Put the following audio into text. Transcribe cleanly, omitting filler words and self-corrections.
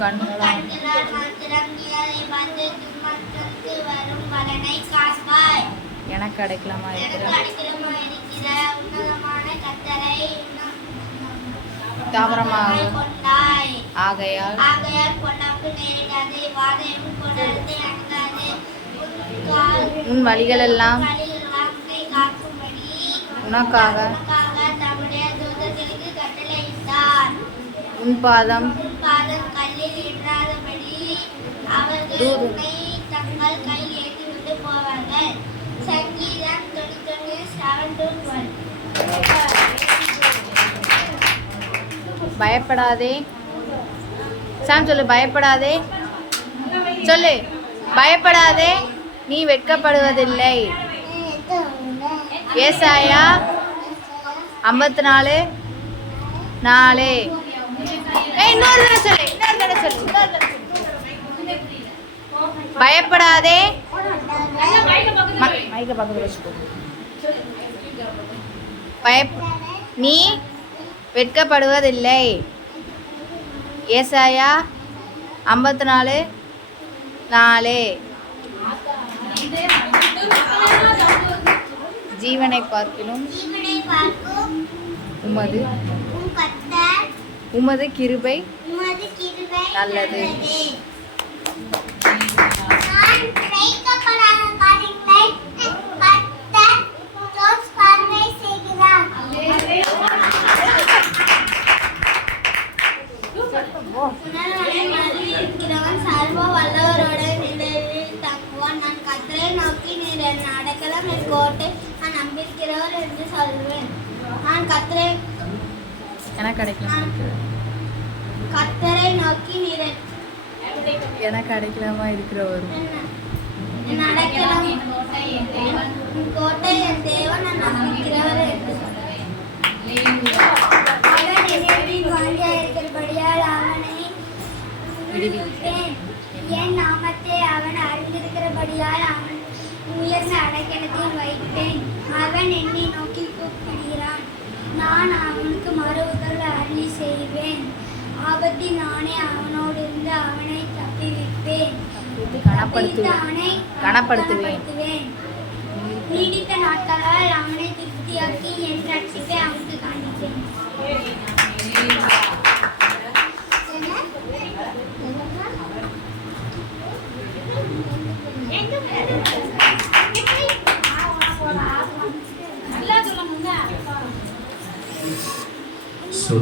கண்களால் எனக்கு கிடைக்கலாமா தாவரமாக ஆகையால் உன் வழிகளெல்லாம் உனக்காக உன் பாதம் பயப்படாதே சாம் சொல்லு பயப்படாதே சொல்லு பயப்படாதே நீ வெட்கப்படுவதில்லை ஏசாயா 54:4 இன்னொரு தடவை சொல்லு பயப்படாதே மைக்க பக்கத்துல வச்சுக்கோ நீ வெட்கப்படுவதில்லை ஏசாயா 54:4 ஜீவனை பார்க்கிலும் உமது கிருபை நல்லது. சர்வ வல்லவரோட நிலையில் தங்குவான். நான் கர்த்தரை நோக்கி நீர் என் அடைக்கலம் என் கோட்டை நான் நம்பியிருக்கிறவர் என்று சொல்வேன். நான் கர்த்தரை நோக்கி நீர் எனக்கு அடைக்கலமா இருக்கிறவர் என் அடைக்கலம் என் கோட்டை என் தேவன் நான் நம்பியிருக்கிறவர் என்று சொல்வேன். அவன் நினைவின் வாஞ்சியாயிருக்கிறபடியால் அவனை விடுவிப்பேன். என் நாமத்தை அவன் அறிந்திருக்கிறபடியால் அவன் உயர்ந்த அடைக்கலத்தில் வைப்பேன். அவன் என்னை நோக்கி கூப்பிடுகிறான், நான் அவனுக்கு மறு உதவி அருளி செய்வேன். ஆபத்தில் நானே அவனோடு இருந்து அவனை தப்பிவிப்பேன், கனப்படுத்துவேன். நீடித்த நாட்களால் அவனை திருப்தியாக்கி என் ரட்சிப்பை அவனுக்கு காண்பிப்பேன். So